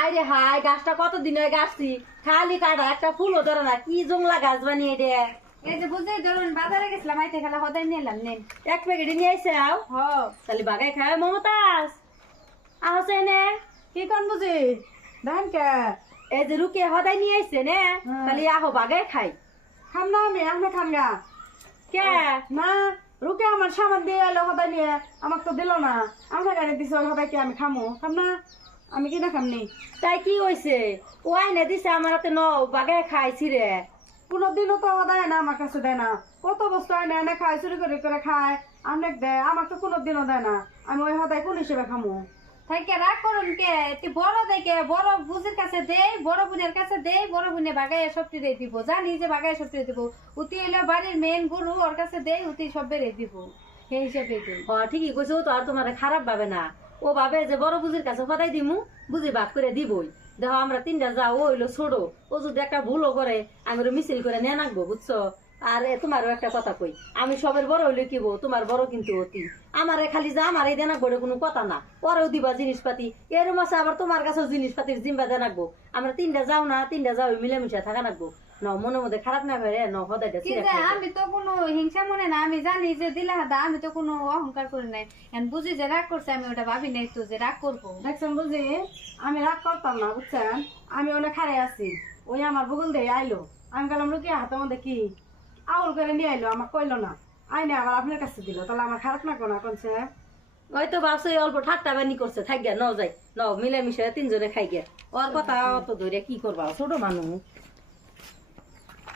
আরে হাই, গাছটা কতদিন হয়ে গাছছি, খালি কাটা, একটা ফুলও ধরে না। কি জংলা গাছ বানিয়ে দে। এই যে বুঝে ধরুন বাজারে গেছিলাম আইতে খেলা হদাই নিলাম নেন। এক প্যাকেটে নিয়ে আইসে আও। হ তাহলে বাগাই খায়। মমতাজ আছে নে? কি কোন বুঝি ধান কে এই যে রুকে হদাই নিয়ে আইসে নে, তাহলে আহো বাগাই খাই। খাম না আমি খাম গা কে না রুকে আমার সামান দিয়ে এলো হদাই নিয়ে আমাকে তো দিল না। আমরা গাড়ি দিছে ওই হদাই কি আমি খামো খাম না আমি কিনা খামনি। তাই কি হয়েছে? ও আইনে দিছে আমার হাতে, ন বাগাই খাইছি রে। কোনোদিনও তো দেয় না আমার কাছে দেয় না। কত বস্তু আনে এনে খায় চুরি করে খায় অনেক দেয় আমার তো কোনোদিনও দেয় না। আমি ওই হদাই কোন হিসেবে খামো? থাকে রাগ করুন কে এটি বড় দেখে বড় বুঝির কাছে দেই, বড় বোনের কাছে দেই, বড় বোনে বাগায় সবটি দিয়ে দিব, জানি যে বাগায় সবটি দিব। উতি এলো বাড়ির মেন গরু, ওর কাছে দেই, উতি সব বেড়ে দিব, সেই হিসেবে দিই। ঠিকই কইছে, ও তো আর তোমার খারাপ ভাবে না। ও ভাবে যে বড় বুঝির কাছে হদাই দিমু, বুঝি ভাগ করে দিবই। দেখো আমরা তিনটা যাও, ও হইলো ছোট, ও যদি একটা ভুলও করে আমি ওরে মিছিল করে নিয়ে নাকবো, বুঝছো? আর তোমারও একটা কথা কই, আমি সবের বড় হইলে কি বউ, তোমার বড় কিন্তু অতি। আমারে খালি যা আমার এই দেনা করে কোনো কথা না, পরেও দিবা জিনিসপাতি। এর মাসে আবার তোমার কাছেও জিনিসপাতির জিম্বা দেনা রাখবো। আমরা তিনটা যাও না, তিনটা যাও মিলেমিশে থাকা রাখবো। ন মনের মধ্যে খারাপ না ভেবে ন হদাইটা কি যে আমি তো কোনো হিংসা মনে না, আমি জানি যে দিলা হাদা, আমি তো কোনো অহংকার করি নাই। এখন বুঝি যে রাগ করছে, আমি ওটা ভাবি নাই তো যে রাগ করবো। দেখছেন বুঝি আমি রাগ করতাম না বুঝছেন। আমি অনেক খারে আছি, ওই আমার বগল দিয়ে আইলো, আমি গেলাম রুকি হাতের মধ্যে কি আউল করে নিয়ে আইলো, আমার কইলো না, আইনে আবার আপনার কাছে দিল, তাহলে আমার খারাপ না কোনা কোনছে। হয়তো ভাবছো অল্প ঠাট্টা বানি করছে, থাক গিয়া ন যাই, ন মিলেমিশে তিনজনে খাই গিয়া। ওর কথা অত ধরে কি করবা, ছোট মানুষ।